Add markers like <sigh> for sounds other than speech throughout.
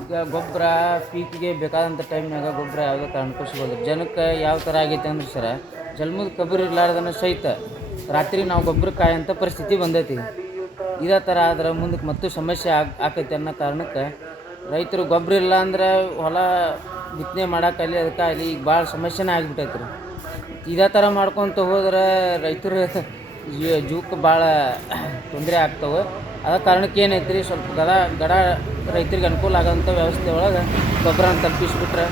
ಈಗ ಗೊಬ್ಬರ ಪೀಕಿಗೆ ಬೇಕಾದಂಥ ಟೈಮ್ನಾಗ ಗೊಬ್ಬರ ಯಾವುದೇ ಕಾರಣಕ್ಕೂ ಸಿಗೋದು ಜನಕ್ಕೆ ಯಾವ ಥರ ಆಗೈತೆ ಅಂದ್ರೆ ಸರ ಜನ್ಮದ ಕಬ್ಬರು ಇರ್ಲಾರ್ದನ ಸಹಿತ ರಾತ್ರಿ ನಾವು ಗೊಬ್ಬರ ಕಾಯಂಥ ಪರಿಸ್ಥಿತಿ ಬಂದೈತಿ. ಇದೇ ಥರ ಆದ್ರೆ ಮುಂದಕ್ಕೆ ಮತ್ತು ಸಮಸ್ಯೆ ಆಗ್, ಆಕೈತಿ ಅನ್ನೋ ಕಾರಣಕ್ಕೆ ರೈತರು ಗೊಬ್ಬರ ಇಲ್ಲ ಅಂದ್ರೆ ಹೊಲ ಬಿತ್ತನೆ ಮಾಡೋಕ್ಕಾಗಲಿ ಅದಕ್ಕಾಗಲಿ ಈಗ ಭಾಳ ಸಮಸ್ಯೆನೇ ಆಗಿಬಿಟ್ಟೈತೆ ರೀ ಇದೇ ಥರ ಮಾಡ್ಕೊತ ಹೋದ್ರೆ ರೈತರು <laughs> ಜೂಕ್ ಭಾಳ ತೊಂದರೆ ಆಗ್ತವೆ. ಅದ ಕಾರಣಕ್ಕೆ ಏನೈತೆ ರೀ ಸ್ವಲ್ಪ ಗಡ ಗಡ ರೈತರಿಗೆ ಅನುಕೂಲ ಆಗೋಂಥ ವ್ಯವಸ್ಥೆ ಒಳಗೆ ಗೊಬ್ಬರನ ತಲುಪಿಸ್ಬಿಟ್ರೆ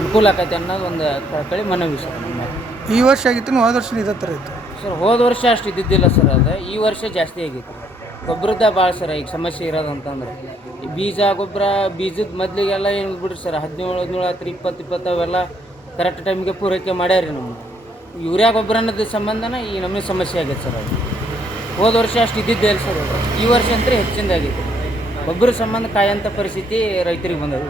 ಅನುಕೂಲ ಆಕೈತೆ ಅನ್ನೋದು ಒಂದು ಕಳಕಳಿ ಮನವಿ ಸರ್ ನಮ್ಮ. ಈ ವರ್ಷ ಆಗಿತ್ತು ಹೋದ ವರ್ಷ ಇದೇ ಥರ ಇತ್ತು? ಸರ್ ಹೋದ ವರ್ಷ ಅಷ್ಟು ಇದ್ದಿದ್ದಿಲ್ಲ ಸರ್ ಅದು. ಈ ವರ್ಷ ಜಾಸ್ತಿ ಆಗಿತ್ತು. ಗೊಬ್ಬರದ ಭಾಳ ಸರ್ ಈಗ ಸಮಸ್ಯೆ ಇರೋದು ಅಂತಂದ್ರೆ. ಈ ಬೀಜ ಗೊಬ್ಬರ ಬೀಜದ ಮೊದಲಿಗೆಲ್ಲ ಏನು ಬಿಡ್ರಿ ಸರ್ ಹದಿನೇಳು ಹದಿನೇಳು ಹತ್ತು ಇಪ್ಪತ್ತು ಇಪ್ಪತ್ತು ಅವೆಲ್ಲ ಕರೆಕ್ಟ್ ಟೈಮ್ಗೆ ಪೂರೈಕೆ ಮಾಡ್ಯಾರ ನಮ್ಮ ಯೂರಿಯಾ ಗೊಬ್ಬರ ಅನ್ನೋದ್ರ ಸಂಬಂಧನ ಈ ನಮಗೆ ಸಮಸ್ಯೆ ಆಗೈತೆ ಸರ್ ಅದು. ಹೋದ ವರ್ಷ ಅಷ್ಟು ಇದ್ದಿದ್ದೇ ಇಲ್ಲ ಸರ್. ಈ ವರ್ಷ ಅಂತೂ ಹೆಚ್ಚಿಂದಾಗೈತೆ ಒಬ್ಬರ ಸಂಬಂಧ ಕಾಯಂಥ ಪರಿಸ್ಥಿತಿ ರೈತರಿಗೆ ಬಂದದ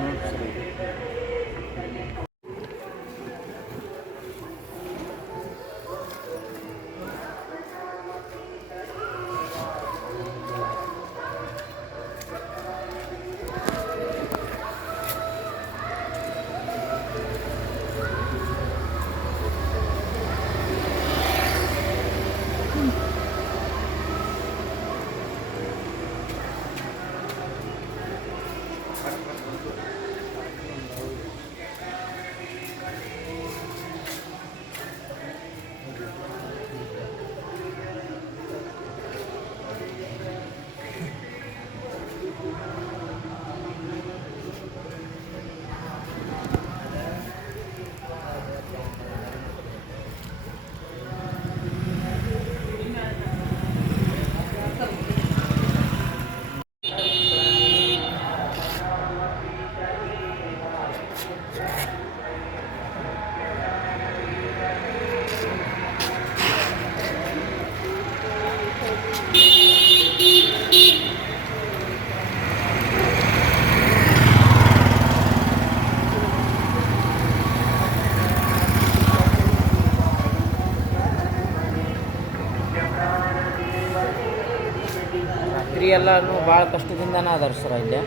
ರಾತ್ರಿ ಎಲ್ಲನೂ ಭಾಳ ಕಷ್ಟದಿಂದನೇ ಅದಾರ ಸರ್ ಇಲ್ಲೇ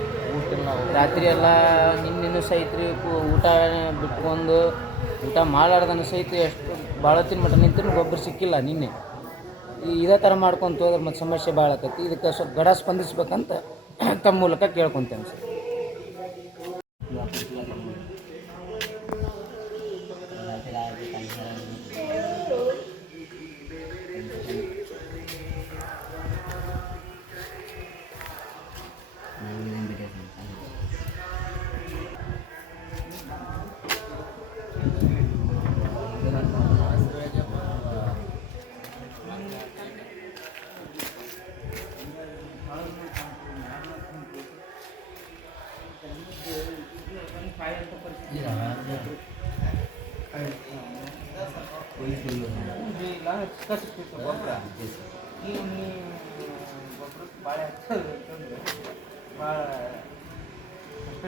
ರಾತ್ರಿ ಎಲ್ಲ ನಿನ್ನಿನ್ನು ಸಹಿತ ರೀ ಊಟ ಬಿಟ್ಕೊಂಡು ಊಟ ಮಾಡಾರ್ದನ ಸಹಿತ ಎಷ್ಟು ಭಾಳ ತಿನ್ ಮಟ್ಟ ನಿಂತರೂ ಗೊಬ್ಬರ ಸಿಕ್ಕಿಲ್ಲ ನಿನ್ನೆ. ಇದೇ ಥರ ಮಾಡ್ಕೊಂತ ಹೋದ್ರೆ ಮತ್ತು ಸಮಸ್ಯೆ ಭಾಳ ಆಕೈತಿ ಇದಕ್ಕೆ ಸ್ವಲ್ಪ ಗಡ ಸ್ಪಂದಿಸ್ಬೇಕಂತ ತಮ್ಮ ಮೂಲಕ ಕೇಳ್ಕೊತೇನೆ ಸರ್. ಗೊಬ್ಬರ ಈ ಗೊಬ್ಬರಕ್ಕೆ ಭಾಳ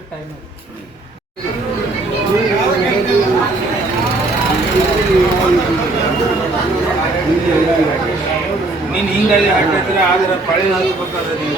ಟೈಮ್ ನೀನು ಹಿಂಗಾಗಿ ಹಾಕಿದ್ರೆ ಆದ್ರೆ ಪಳೆ ಹಾಕ್ಬೇಕಾದ್ರೆ ನೀವು